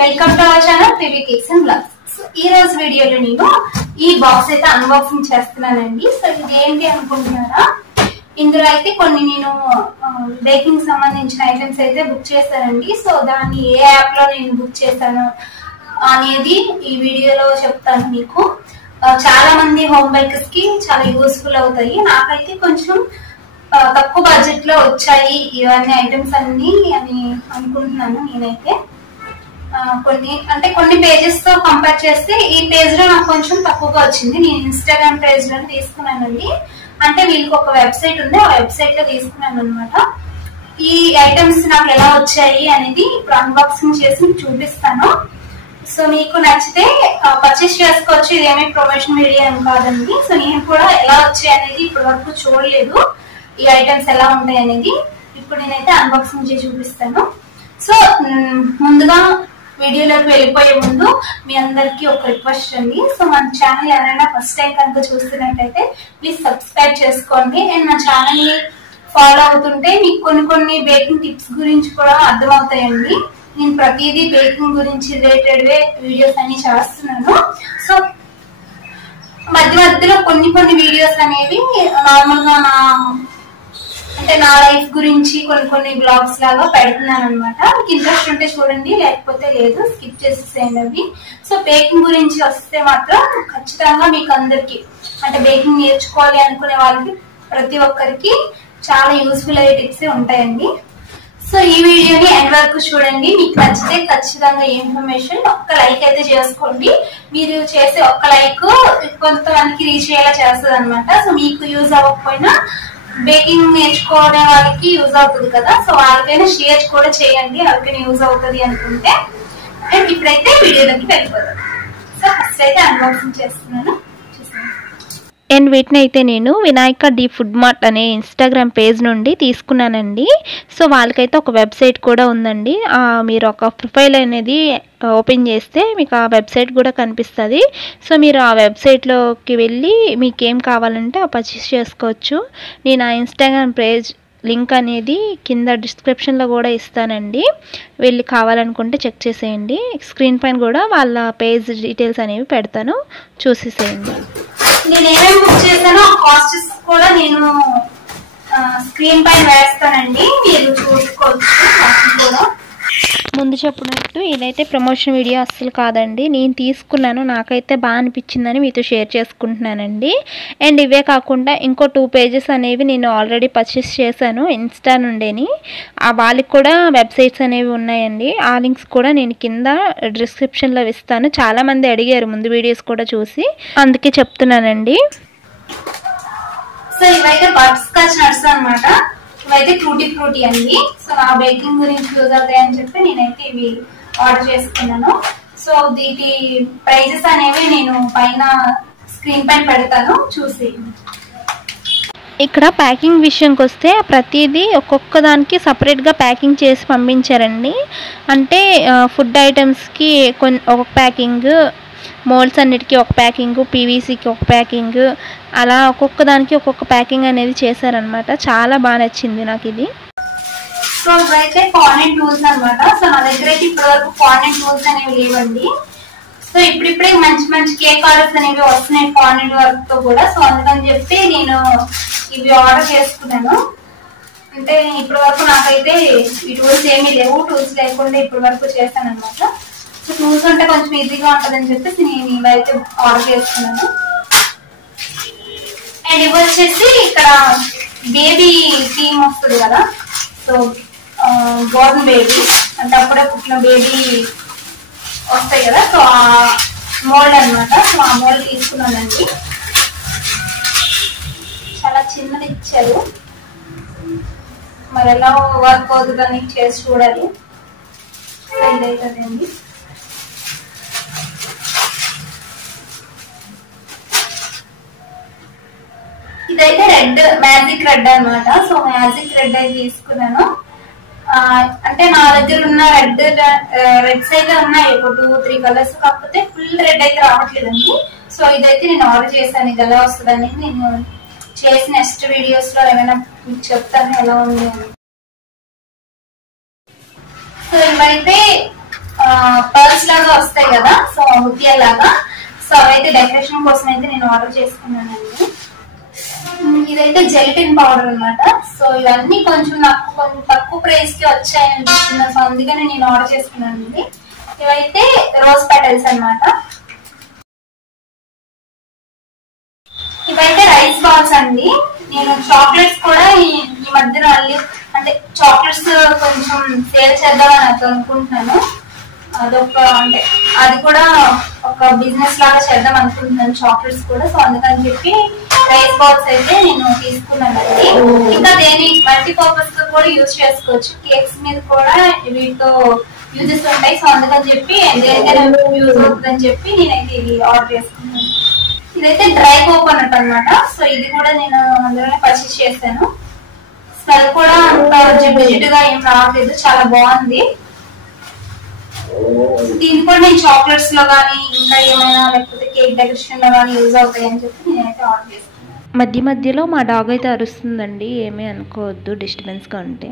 Welcome to our channel PV cakes and blogs. So ఈ రోజు వీడియోలో నేను ఈ బాక్స్ అయితే అన్బాక్సింగ్ చేస్తున్నానండి. సో ఇది ఏంటి అనుకుంటున్నారా, ఇందులో అయితే కొన్ని నేను బేకింగ్ సంబంధించిన ఐటమ్స్ అయితే బుక్ చేశానండి. సో దాన్ని ఏ యాప్ లో నేను బుక్ చేశాను అనేది ఈ వీడియోలో చెప్తాను మీకు. చాలా మంది హోమ్ బేకర్స్ కి చాలా యూస్ఫుల్ అవుతాయి. నాకైతే కొంచెం తక్కువ బడ్జెట్ లో వచ్చాయి ఇవన్నీ ఐటమ్స్ అన్ని అని అనుకుంటున్నాను. నేనైతే కొన్ని పేజెస్ తో కంపేర్ చేస్తే ఈ పేజ్ లో నాకు కొంచెం తక్కువగా వచ్చింది. నేను ఇన్స్టాగ్రామ్ పేజ్ లో తీసుకున్నానండి. అంటే వీళ్ళకి ఒక వెబ్సైట్ ఉంది, ఆ వెబ్సైట్ లో తీసుకున్నాను అనమాట. ఈ ఐటమ్స్ నాకు ఎలా వచ్చాయి అనేది ఇప్పుడు అన్బాక్సింగ్ చేసి చూపిస్తాను. సో మీకు నచ్చితే పర్చేస్ చేసుకోవచ్చు, ఇదేమీ ప్రమోషన్ వీడియో ఏం కాదండి. సో నేను కూడా ఎలా వచ్చాయి అనేది ఇప్పటి వరకు చూడలేదు, ఈ ఐటమ్స్ ఎలా ఉంటాయి అనేది. ఇప్పుడు నేనైతే అన్బాక్సింగ్ చేసి చూపిస్తాను. సో ముందుగా వీడియోలోకి వెళ్ళిపోయే ముందు మీ అందరికి ఒక రిక్వెస్ట్ అండి. సో మన ఛానల్ ఎవరైనా ఫస్ట్ టైం కనుక చూస్తున్నట్టయితే ప్లీజ్ సబ్స్క్రైబ్ చేసుకోండి. అండ్ నా ఛానల్ ని ఫాలో అవుతుంటే మీకు కొన్ని బేకింగ్ టిప్స్ గురించి కూడా అర్థమవుతాయండి. నేను ప్రతిదీ బేకింగ్ గురించి రిలేటెడ్ వీడియోస్ అన్ని చేస్తున్నాను. సో మధ్యలో కొన్ని వీడియోస్ అనేవి నార్మల్ గా నా లైఫ్ గురించి కొన్ని బ్లాగ్స్ లాగా పెడుతున్నాను అనమాట. మీకు ఇంట్రెస్ట్ ఉంటే చూడండి, లేకపోతే లేదు, స్కిప్ చేసేసేయండి అవి. సో బేకింగ్ గురించి వస్తే మాత్రం ఖచ్చితంగా మీకు అందరికి అంటే బేకింగ్ నేర్చుకోవాలి అనుకునే వాళ్ళకి ప్రతి ఒక్కరికి చాలా యూస్ఫుల్ అయ్యే టిప్స్ ఉంటాయండి. సో ఈ వీడియోని ఎండ్ వరకు చూడండి. మీకు నచ్చితే ఖచ్చితంగా ఈ ఇన్ఫర్మేషన్ ఒక్క లైక్ అయితే చేసుకోండి. మీరు చేసే ఒక్క లైక్ కొంతమందికి రీచ్ అయ్యేలా చేస్తుంది అనమాట. సో మీకు యూజ్ అవ్వకపోయినా బేకింగ్ నేర్చుకునే వాళ్ళకి యూజ్ అవుతుంది కదా, సో వాళ్ళకైనా షేర్ కూడా చేయండి, వాళ్ళకైనా యూజ్ అవుతుంది అనుకుంటే. అండ్ ఇప్పుడైతే వీడియోలోకి వెళ్ళిపోతాం. సో ఫస్ట్ అయితే అన్బాక్సింగ్ చేస్తున్నాను. అండ్ వీటిని అయితే నేను వినాయక డి ఫుడ్ మార్ట్ అనే ఇన్స్టాగ్రామ్ పేజ్ నుండి తీసుకున్నానండి. సో వాళ్ళకైతే ఒక వెబ్సైట్ కూడా ఉందండి. మీరు ఒక ప్రొఫైల్ అనేది ఓపెన్ చేస్తే మీకు ఆ వెబ్సైట్ కూడా కనిపిస్తుంది. సో మీరు ఆ వెబ్సైట్లోకి వెళ్ళి మీకు ఏం కావాలంటే ఆ పర్చేస్ చేసుకోవచ్చు. నేను ఆ ఇన్స్టాగ్రామ్ పేజ్ లింక్ అనేది కింద డిస్క్రిప్షన్లో కూడా ఇస్తానండి, వెళ్ళి కావాలనుకుంటే చెక్ చేసేయండి. స్క్రీన్ పైన కూడా వాళ్ళ పేజ్ డీటెయిల్స్ అనేవి పెడతాను, చూసేసేయండి. నేను ఏమేమి బుక్ చేశానో కాస్ట్స్ కూడా నేను స్క్రీన్ పైన వేస్తానండి, మీరు చూసుకోవచ్చు. కూడా ముందు చెప్పినట్టు ఇదైతే ప్రమోషన్ వీడియో అస్సలు కాదండి. నేను తీసుకున్నాను, నాకైతే బాగా అనిపించిందని మీతో షేర్ చేసుకుంటున్నానండి. అండ్ ఇవే కాకుండా ఇంకో 2 పేజెస్ అనేవి నేను ఆల్రెడీ పర్చేస్ చేశాను ఇన్స్టా నుండేని. వాళ్ళకి కూడా వెబ్సైట్స్ అనేవి ఉన్నాయండి. ఆ లింక్స్ కూడా నేను కింద డిస్క్రిప్షన్లో ఇస్తాను. చాలామంది అడిగారు ముందు వీడియోస్ కూడా చూసి, అందుకే చెప్తున్నానండి. సో ఇవైతే బటర్ స్కాచ్ నట్స్ అనమాట. ఇవైతే టూటీ ఫ్రూటీ అండి. సో నా బేకింగ్ గురించి యూజ్ అవుతాయని చెప్పి నేనైతే ఇవి ఆర్డర్ చేసుకున్నాను. సో వీటి ప్రైజెస్ అనేవి నేను పైన స్క్రీన్ పైన పెడతాను, చూసి. ఇక్కడ ప్యాకింగ్ విషయంకి వస్తే ప్రతిదీ ఒక్కొక్క దానికి సపరేట్గా ప్యాకింగ్ చేసి పంపించారండి. అంటే ఫుడ్ ఐటమ్స్కి ఒక ప్యాకింగ్, మోల్డ్స్ అన్నిటికీ ఒక ప్యాకింగ్, పీవీసీకి ఒక ప్యాకింగ్, అలా ఒక్కొక్క దానికి ఒక్కొక్క ప్యాకింగ్ అనేది చేశారనమాట. చాలా బాగా నచ్చింది నాకు ఇది. సో ఇవైతే ఫాండెంట్ టూల్స్ అనమాట. సో నా దగ్గర అయితే ఇప్పటి వరకు ఫాండెంట్ టూల్స్ అనేవి లేవండి. సో ఇప్పుడిప్పుడే మంచి కేక్ ఆర్డర్స్ అనేవి వస్తున్నాయి ఫాండెంట్ వర్క్ తో కూడా. సో అందుకని చెప్పి నేను ఇవి ఆర్డర్ చేసుకున్నాను. అంటే ఇప్పటి వరకు నాకైతే ఈ టూల్స్ ఏమీ లేవు, టూల్స్ లేకుండా ఇప్పటి వరకు చేశాను అనమాట. సో టూల్స్ అంటే కొంచెం ఈజీగా ఉంటుందని చెప్పేసి నేను ఇవైతే ఆర్డర్ చేసుకున్నాను. అండ్ ఇవి వచ్చేసి ఇక్కడ బేబీ థీమ్ వస్తుంది కదా, సో బోర్న్ బేబీ అంటే అప్పుడే పుట్టిన బేబీ వస్తాయి కదా, సో ఆ మోల్డ్ అనమాట. సో ఆ మోల్డ్ తీసుకున్నానండి. చాలా చిన్నది ఇచ్చారు, మరి ఎలా వర్క్ అవుతుందని చేసి చూడాలి. సో ఇదైతుందండి. ఇదైతే రెడ్, మ్యాజిక్ రెడ్ అనమాట. సో మ్యాజిక్ రెడ్ అయితే తీసుకున్నాను. అంటే నా దగ్గర ఉన్న రెడ్స్ అయితే ఉన్నాయి, ఒక 2-3 కలర్స్, కాకపోతే ఫుల్ రెడ్ అయితే రావట్లేదండి. సో ఇదైతే నేను ఆర్డర్ చేశాను. ఇది ఎలా వస్తుంది అనేది నేను చేసి నెక్స్ట్ వీడియోస్ లో ఏమైనా మీకు చెప్తాను ఎలా ఉంది అని. సో ఇవైతే పర్ల్స్ లాగా వస్తాయి కదా, సో ముత్యాలాగా. సో అవైతే డెకరేషన్ కోసం అయితే నేను ఆర్డర్ చేసుకున్నానండి. ఇదైతే జెలటిన్ పౌడర్ అన్నమాట. సో ఇవన్నీ కొంచెం నాకు కొంచెం తక్కువ ప్రైస్ కి వచ్చాయి అనిపిస్తుంది, సో అందుకని నేను ఆర్డర్ చేసుకున్నానండి. ఇవైతే రోజ్ పెటల్స్ అన్నమాట. ఇవైతే రైస్ బాల్స్ అండి. నేను చాక్లెట్స్ కూడా ఈ మధ్యన మళ్ళీ అంటే చాక్లెట్స్ కొంచెం సేల్ చేద్దామని అనుకుంటున్నాను. అదొక అంటే అది కూడా ఒక బిజినెస్ లాగా చేద్దాం అనుకుంటున్నాను చాక్లెట్స్ కూడా. సో అందుకని చెప్పి రైస్ బాల్స్ అయితే నేను తీసుకున్నానండి. ఇంకా దేని మల్టీపర్పస్ గా కూడా యూజ్ చేసుకోవచ్చు, కేక్స్ మీద కూడా వీటితో యూజెస్ ఉంటాయి. సో అందుకని చెప్పి దేనికైనా యూజ్ అవుతుందని చెప్పి నేనైతే ఇది ఆర్డర్ చేసుకున్నాను. ఇదైతే డ్రై కోకోనట్ అన్నమాట. సో ఇది కూడా నేను అందులోనే పర్చేస్ చేశాను. స్మెల్ కూడా అంత జిడ్డు జిడ్డుగా ఏం రావట్లేదు, చాలా బాగుంది. దీన్ని కూడా నేను చాక్లెట్స్ లో గానీ ఇంకా ఏమైనా లేకపోతే కేక్ డెకరేషన్ లో గానీ యూజ్ అవుతాయి అని చెప్పి నేనైతే ఆర్డర్ చేసుకున్నాను. మధ్య మధ్యలో మా డాగ్ అయితే అరుస్తుందండి, ఏమీ అనుకోవద్దు డిస్టర్బెన్స్ గా ఉంటే.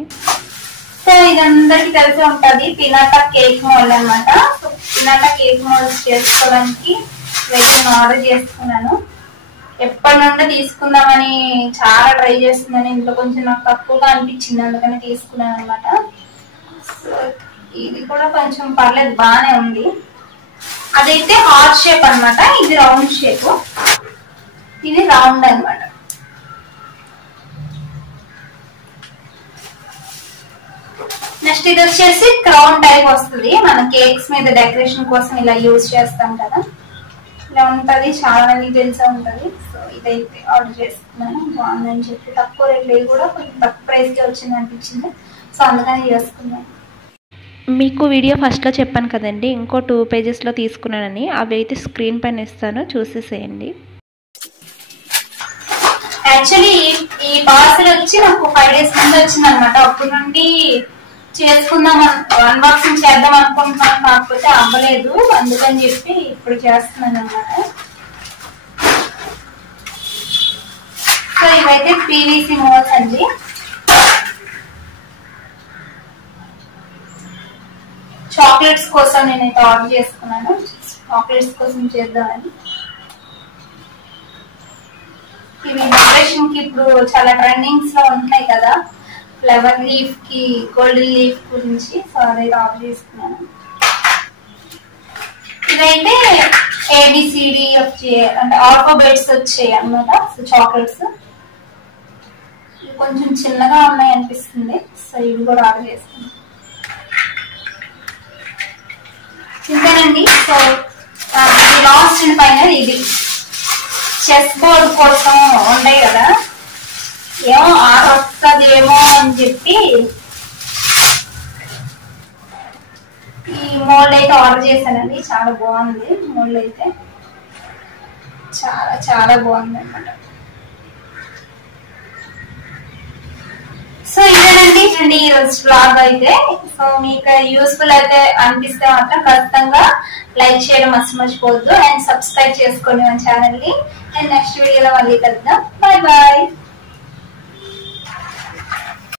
సో ఇదందరికి తెలిసి ఉంటది పినాటా కేక్ మోల్డ్ అన్నమాట. సో పినాటా కేక్ మోల్డ్స్ చేసుకోవడానికి నేను ఆర్డర్ చేసుకున్నాను. ఎప్పటి నుండి తీసుకుందామని చాలా ట్రై చేస్తున్నాను. ఇంట్లో కొంచెం నాకు తక్కువగా అనిపించింది, అందుకని తీసుకున్నాను అనమాట. సో ఇది కూడా కొంచెం పర్లేదు, బాగానే ఉంది. అదైతే హార్ట్ షేప్ అన్నమాట, ఇది రౌండ్ షేప్, ఇది రౌండ్ అన్నమాట. నెక్స్ట్ ఇది వచ్చేసి క్రౌన్ టైప్ వస్తుంది, మన కేక్స్ మీద డెకరేషన్ కోసం ఇలా యూజ్ చేస్తాం కదా, ఇలా ఉంటది. చాలా మంది తెలిసే ఉంటది. సో ఇదైతే ఆర్డర్ చేసుకున్నాను, బాగుందని చెప్పి. తక్కువ రేట్ కూడా కొంచెం తక్కువ ప్రైస్ కి వచ్చింది అనిపించింది, సో అందుకని చేసుకున్నాను. మీకు వీడియో ఫస్ట్లో చెప్పాను కదండి, ఇంకో 2 పేజెస్లో తీసుకున్నానని. అవి అయితే స్క్రీన్ పైన ఇస్తాను, చూసేసేయండి. యాక్చువల్లీ ఈ పార్సల్ వచ్చి నాకు 5 days ముందు వచ్చింది అనమాట. అప్పటి నుండి చేసుకుందాం, అన్బాక్సింగ్ చేద్దాం అనుకుంటున్నాను, కాకపోతే అవ్వలేదు. అందుకని చెప్పి ఇప్పుడు చేస్తున్నాను అనమాట. సో ఇవైతే పీవీసీ మోల్స్ అండి. చాక్లెట్స్ కోసం నేనైతే ఆర్డర్ చేసుకున్నాను, చాక్లెట్స్ కోసం చేద్దామని. ఇవి డెకరేషన్ కి ఇప్పుడు చాలా ట్రెండింగ్స్ లో ఉంటున్నాయి కదా, ఫ్లవర్ లీఫ్ కి గోల్డెన్ లీఫ్ గురించి. సో అదైతే ఆర్డర్ చేసుకున్నాను. ఇదైతే ABCDFG అంటే ఆల్ఫాబెట్స్ వచ్చాయి అన్నమాట. సో చాక్లెట్స్ కొంచెం చిన్నగా ఉన్నాయి అనిపిస్తుంది, సో ఇవి కూడా ఆర్డర్ చేసుకున్నాను. ఇంతేనండి. సో లాస్ట్ అండ్ ఫైనల్ ఇది చెస్ బోర్డ్ కోసం ఉంటాయి కదా, ఏమో వస్తుందేమో అని చెప్పి ఈ మోల్డ్ అయితే ఆర్డర్ చేశానండి. చాలా బాగుంది మోల్డ్ అయితే, చాలా చాలా బాగుంది అనమాట. సో ఇదేనండి ఈరోజు బ్లాగ్ అయితే. సో మీకు యూస్ఫుల్ అయితే అనిపిస్తే మాత్రం ఖచ్చితంగా లైక్ చేయడం అసలు మర్చిపోవద్దు, అండ్ సబ్స్క్రైబ్ చేసుకోండి మన ఛానల్ ని. అండ్ నెక్స్ట్ వీడియోలో మళ్ళీ కలుద్దాం. Bye bye.